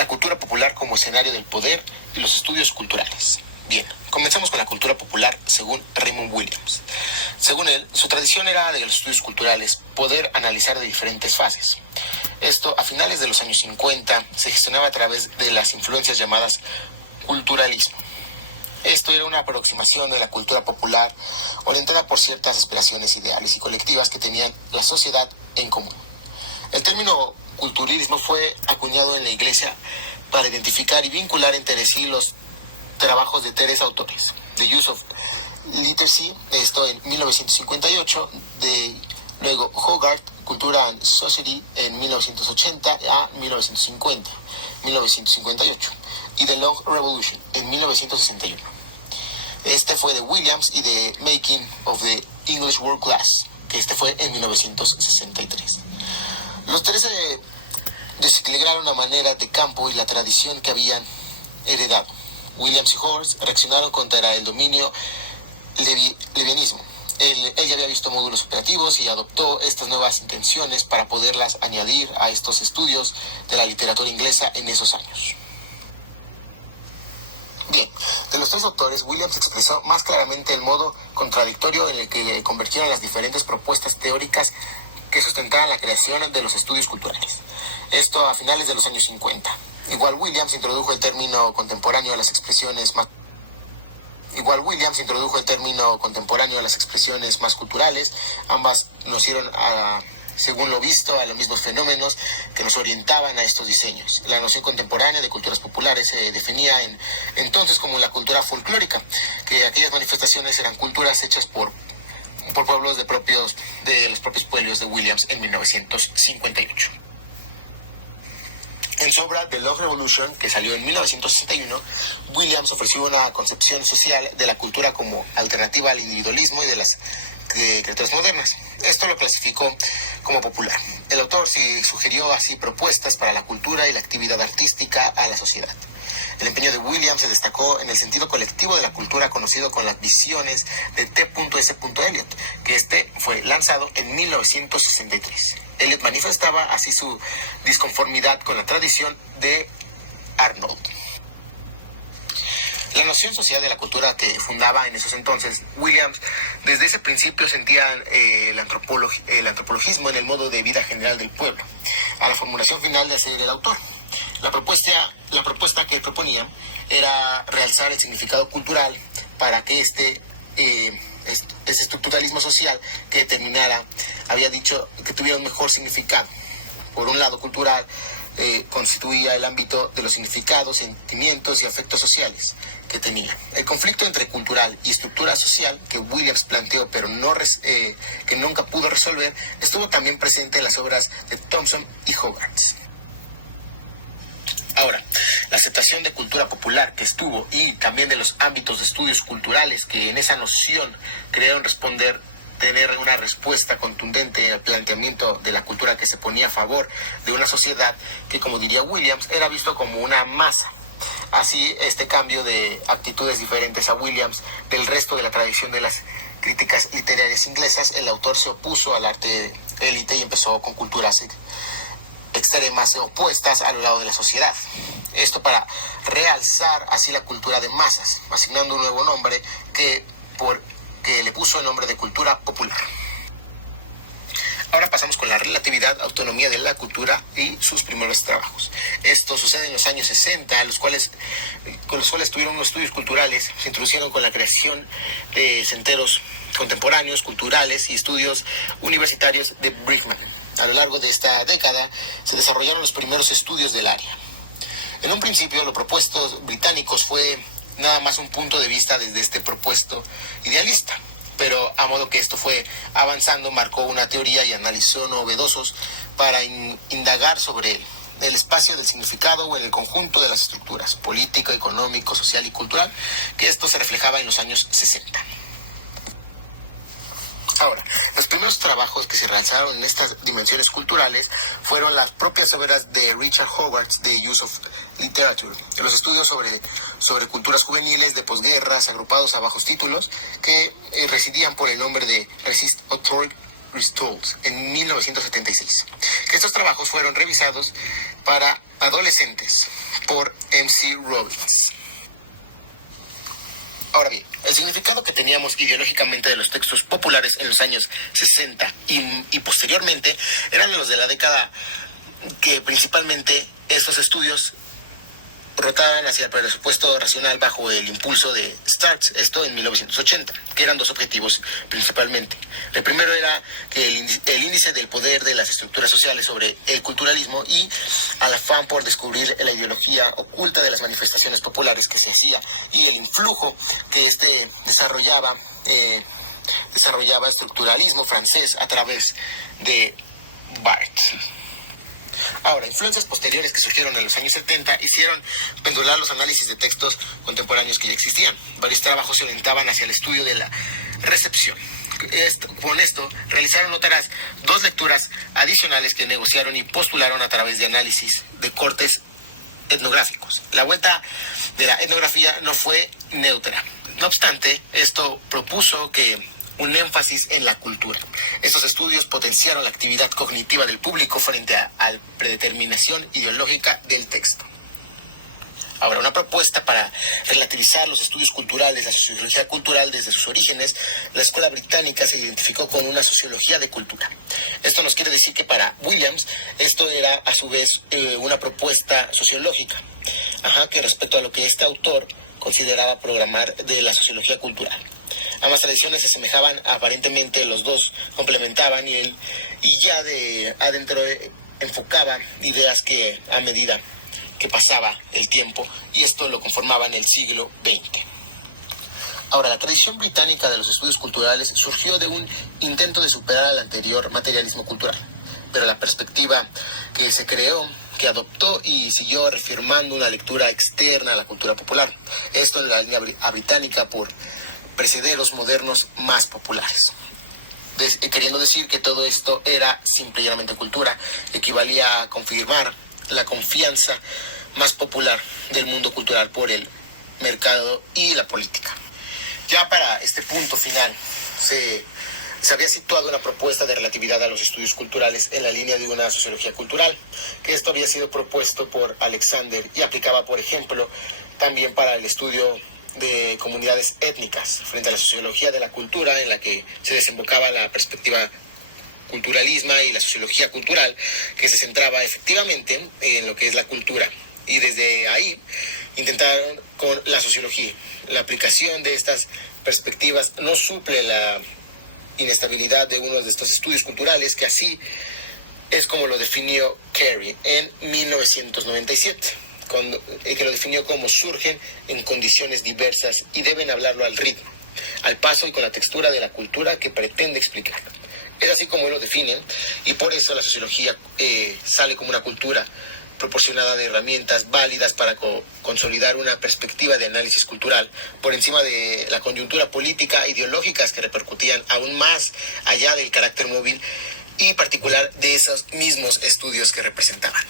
La cultura popular como escenario del poder y los estudios culturales. Bien, comenzamos con la cultura popular según Raymond Williams. Según él, su tradición era de los estudios culturales poder analizar de diferentes fases. Esto, a finales de los años 50, se gestionaba a través de las influencias llamadas culturalismo. Esto era una aproximación de la cultura popular orientada por ciertas aspiraciones ideales y colectivas que tenían la sociedad en común. El término culturalismo fue acuñado en la Iglesia para identificar y vincular entre sí los trabajos de tres autores: The Use of Literacy, esto en 1958, luego Hogarth, Culture and Society, en 1980 a 1958, y The Long Revolution, en 1961. Este fue de Williams, y The Making of the English World Class, que este fue en 1963. Los tres desequilibraron la manera de campo y la tradición que habían heredado. Williams y Hogarth reaccionaron contra el dominio levianismo. Él ya había visto módulos operativos y adoptó estas nuevas intenciones para poderlas añadir a estos estudios de la literatura inglesa en esos años. Bien, de los tres autores, Williams expresó más claramente el modo contradictorio en el que convergieron las diferentes propuestas teóricas que sustentaban la creación de los estudios culturales. Esto a finales de los años 50. Igual Williams introdujo el término contemporáneo a las expresiones más culturales. Ambas nos dieron, según lo visto, a los mismos fenómenos que nos orientaban a estos diseños. La noción contemporánea de culturas populares se definía entonces como la cultura folclórica, que aquellas manifestaciones eran culturas hechas por pueblos de los propios pueblos de Williams en 1958. En su obra The Long Revolution, que salió en 1961, Williams ofreció una concepción social de la cultura como alternativa al individualismo y de las criaturas modernas. Esto lo clasificó como popular. El autor sí sugirió así propuestas para la cultura y la actividad artística a la sociedad. El empeño de Williams se destacó en el sentido colectivo de la cultura, conocido con las visiones de T.S. Eliot, que este fue lanzado en 1963. Eliot manifestaba así su disconformidad con la tradición de Arnold. La noción social de la cultura que fundaba en esos entonces, Williams desde ese principio sentía el antropologismo en el modo de vida general del pueblo, a la formulación final de ser el autor. La propuesta que proponía era realzar el significado cultural para que ese estructuralismo social que determinara, había dicho que tuviera un mejor significado. Por un lado, cultural constituía el ámbito de los significados, sentimientos y afectos sociales que tenía. El conflicto entre cultural y estructura social que Williams planteó pero que nunca pudo resolver, estuvo también presente en las obras de Thompson y Hogarth. Ahora, la aceptación de cultura popular que estuvo y también de los ámbitos de estudios culturales que en esa noción crearon tener una respuesta contundente al planteamiento de la cultura que se ponía a favor de una sociedad que, como diría Williams, era visto como una masa. Así, este cambio de actitudes diferentes a Williams del resto de la tradición de las críticas literarias inglesas, el autor se opuso al arte élite y empezó con culturas extremas opuestas a lo largo de la sociedad. Esto para realzar así la cultura de masas, asignando un nuevo nombre que le puso el nombre de cultura popular. Ahora pasamos con la relatividad, autonomía de la cultura y sus primeros trabajos. Esto sucede en los años 60, con los cuales tuvieron unos estudios culturales, se introducieron con la creación de centros contemporáneos, culturales y estudios universitarios de Brigham. A lo largo de esta década se desarrollaron los primeros estudios del área. En un principio, los propuestos británicos fue nada más un punto de vista desde este propuesto idealista, pero a modo que esto fue avanzando, marcó una teoría y analizó novedosos para indagar sobre el espacio del significado o en el conjunto de las estructuras político, económico, social y cultural, que esto se reflejaba en los años 60. Ahora, los primeros trabajos que se realizaron en estas dimensiones culturales fueron las propias obras de Richard Hogarth, The Use of Literature, los estudios sobre culturas juveniles de posguerras agrupados a bajos títulos que residían por el nombre de Resist Authority Restored en 1976. Estos trabajos fueron revisados para Adolescentes, por M.C. Robbins. Ahora bien, el significado que teníamos ideológicamente de los textos populares en los años 60 y posteriormente eran los de la década que principalmente estos estudios rotaban hacia el presupuesto racional bajo el impulso de Starks, esto en 1980, que eran dos objetivos principalmente. El primero era que el índice del poder de las estructuras sociales sobre el culturalismo y al afán por descubrir la ideología oculta de las manifestaciones populares que se hacía y el influjo que desarrollaba estructuralismo francés a través de Barthes. Ahora, influencias posteriores que surgieron en los años 70 hicieron pendular los análisis de textos contemporáneos que ya existían. Varios trabajos se orientaban hacia el estudio de la recepción. Con esto, realizaron otras dos lecturas adicionales que negociaron y postularon a través de análisis de cortes etnográficos. La vuelta de la etnografía no fue neutra. No obstante, esto propuso un énfasis en la cultura. Estos estudios potenciaron la actividad cognitiva del público frente a la predeterminación ideológica del texto. Ahora, una propuesta para relativizar los estudios culturales, la sociología cultural desde sus orígenes, la escuela británica se identificó con una sociología de cultura. Esto nos quiere decir que para Williams esto era a su vez una propuesta sociológica, que respecto a lo que este autor consideraba programar de la sociología cultural. Ambas tradiciones se asemejaban, aparentemente los dos complementaban y ya de adentro enfocaba ideas que a medida que pasaba el tiempo, y esto lo conformaba en el siglo XX. Ahora, la tradición británica de los estudios culturales surgió de un intento de superar al anterior materialismo cultural, pero la perspectiva que se creó, que adoptó y siguió reafirmando una lectura externa a la cultura popular. Esto en la línea británica por precederos modernos más populares. Queriendo decir que todo esto era simple y llanamente cultura, equivalía a confirmar la confianza más popular del mundo cultural por el mercado y la política. Ya para este punto final se había situado una propuesta de relatividad a los estudios culturales en la línea de una sociología cultural, que esto había sido propuesto por Alexander y aplicaba, por ejemplo, también para el estudio de comunidades étnicas frente a la sociología de la cultura, en la que se desembocaba la perspectiva culturalismo y la sociología cultural, que se centraba efectivamente en lo que es la cultura. Y desde ahí intentaron con la sociología. La aplicación de estas perspectivas no suple la inestabilidad de uno de estos estudios culturales, que así es como lo definió Carey en 1997, que lo definió como surgen en condiciones diversas y deben hablarlo al ritmo, al paso y con la textura de la cultura que pretende explicar. Es así como él lo define, y por eso la sociología sale como una cultura proporcionada de herramientas válidas para consolidar una perspectiva de análisis cultural por encima de la coyuntura política e ideológicas que repercutían aún más allá del carácter móvil y particular de esos mismos estudios que representaban.